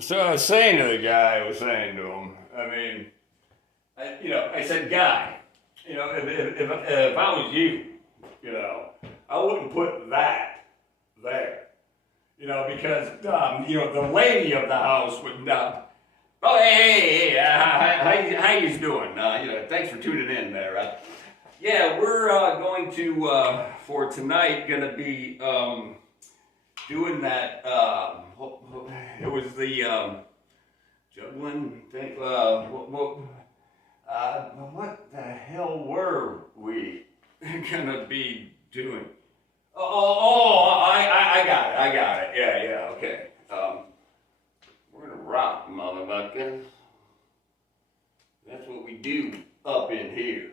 So I was saying to the guy, I was saying to him, I mean, I said, guy, if I was you, I wouldn't put that there, because, the lady of the house would, oh, hey, how you doing? Thanks for tuning in there. Yeah, we're going to, for tonight, going to be doing that, it was the juggling thing. What the hell were we gonna be doing? I got it. I got it. Yeah. Okay. We're gonna rock, motherfuckers. That's what we do up in here.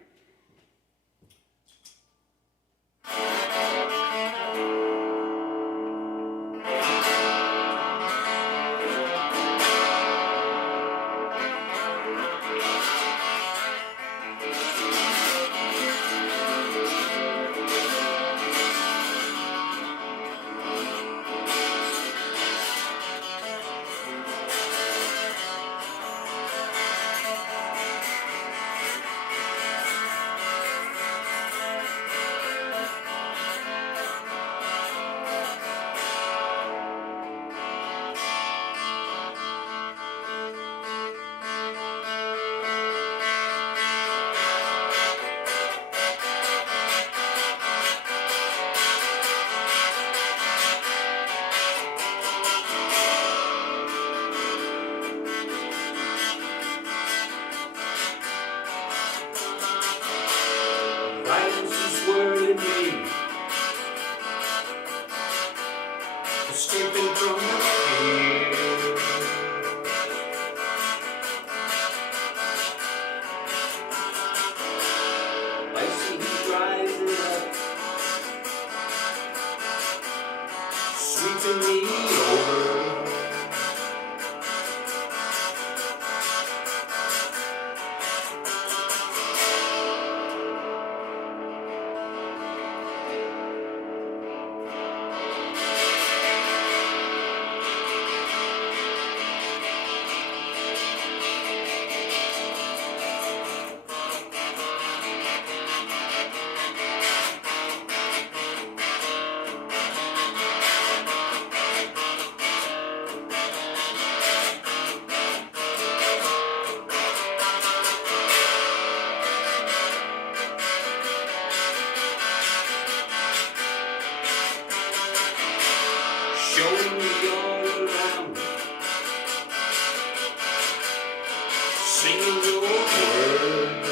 Violence is swirling me, escaping from the fear. I see heat rising up, sweeping me over. Showing me all around, singing your words.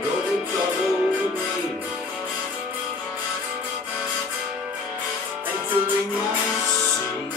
Your lips all over me, entering my sea.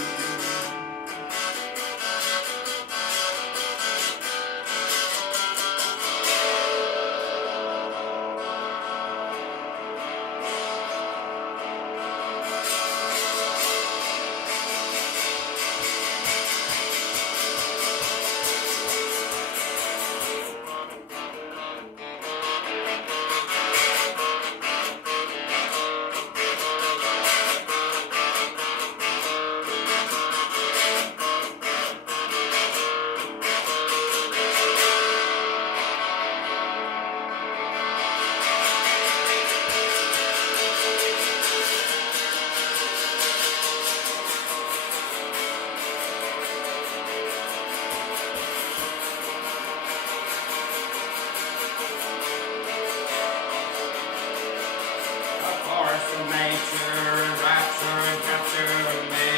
Of nature and rapture and capture me.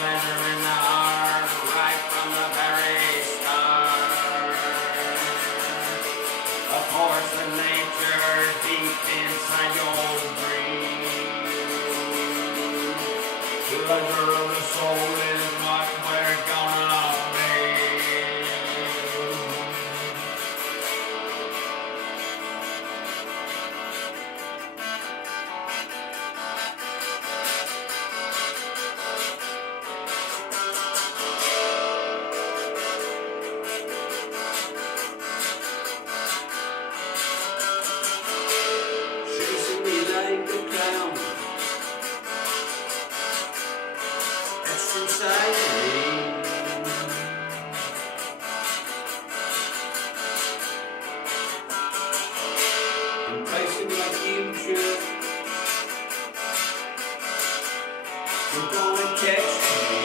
Leather in the heart, right from the very start. A force of nature deep inside your dream. Pleasure of the soul is what we're gonna be. dancing like you should. You're gonna catch me.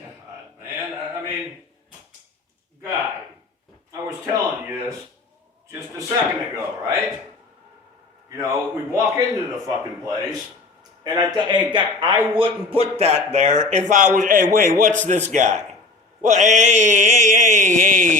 God, man, I mean, Guy, I was telling you this just a second ago, right? You know, we walk into the fucking place, and hey, Guy, I wouldn't put that there if I was, hey, wait, what's this guy? Well, hey,